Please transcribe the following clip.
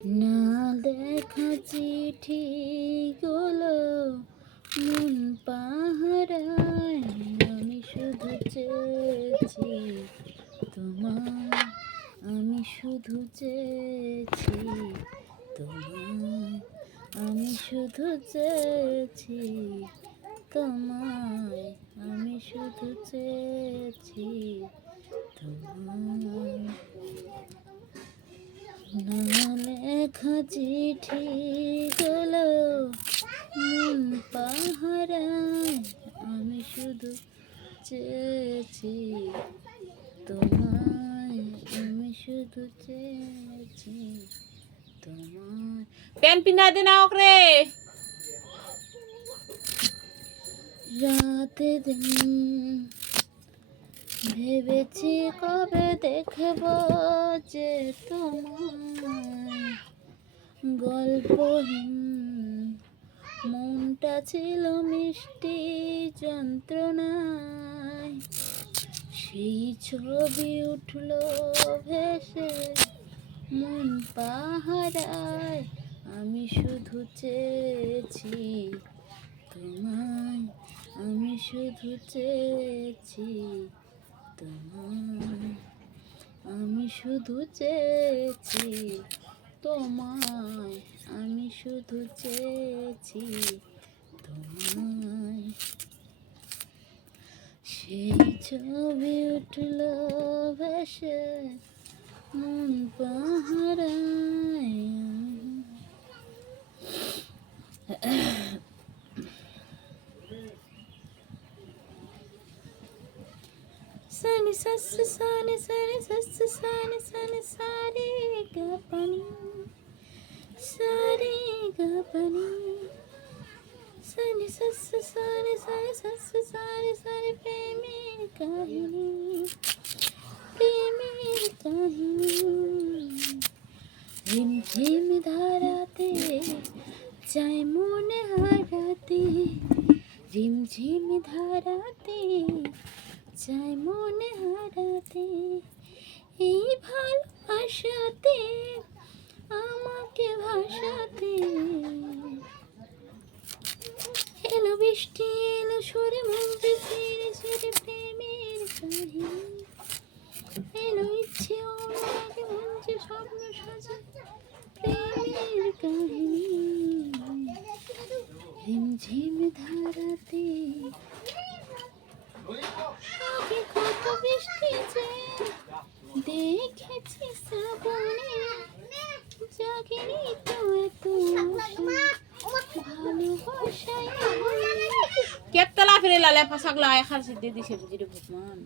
না দেখা চিঠি গুলো, মন পাহারায় আমি শুধু চেয়েছি তোমার আমি শুধু চেয়েছি তোমায়, আমি শুধু চেয়েছি তোমায়, আমি শুধু চেয়েছি তোমায়। না লেখা চিঠি গুলো মন পাহারায় আমি শুধু চেয়েছি তোমায়, আমি শুধু চেয়েছি তোমার প্যান্ট পিনা দে না ওকরে রাতে দিন ভেবেছি কবে দেখব যে তোমার গল্পহীন। মনটা ছিল মিষ্টি যন্ত্রণায়। সেই ছবি উঠল ভেসে মন পাহারায়। আমি শুধু চেয়েছি তোমায়, আমি শুধু চেয়েছি তোমায়। আমি শুধু চেয়েছি তোমায়। আমি শুধু চেয়েছি তোমায়। সেই ছবি উঠল ভেসে মন सनि सस, सन सर सस, सन सन सारे गपनी सारे गपनी सनि सस सारे सारे सस, सारे सारे प्रेमी कहानी प्रेमी कहानी। हिम हिम धाराते जाए मोने हाराते रिम झिम धाराते ভালোবাসাতে আমাকে ভাসাতে এলো বৃষ্টি, এলো সরে মুখে ছেড়ে ছেড়ে প্রেমের কাহিনী। এলো ইচ্ছে ওনাকে মঞ্চে স্বপ্ন সাজা প্রেমের কাহিনী। ঝিমঝিম ধারাতে আগে কত বৃষ্টি যে দেখেছি সাবনে জাগিনি তো এত কেতলা ফিরে লালে ফাসাক লাই খার সিদ্ধি দিছে বুঝি ভগবান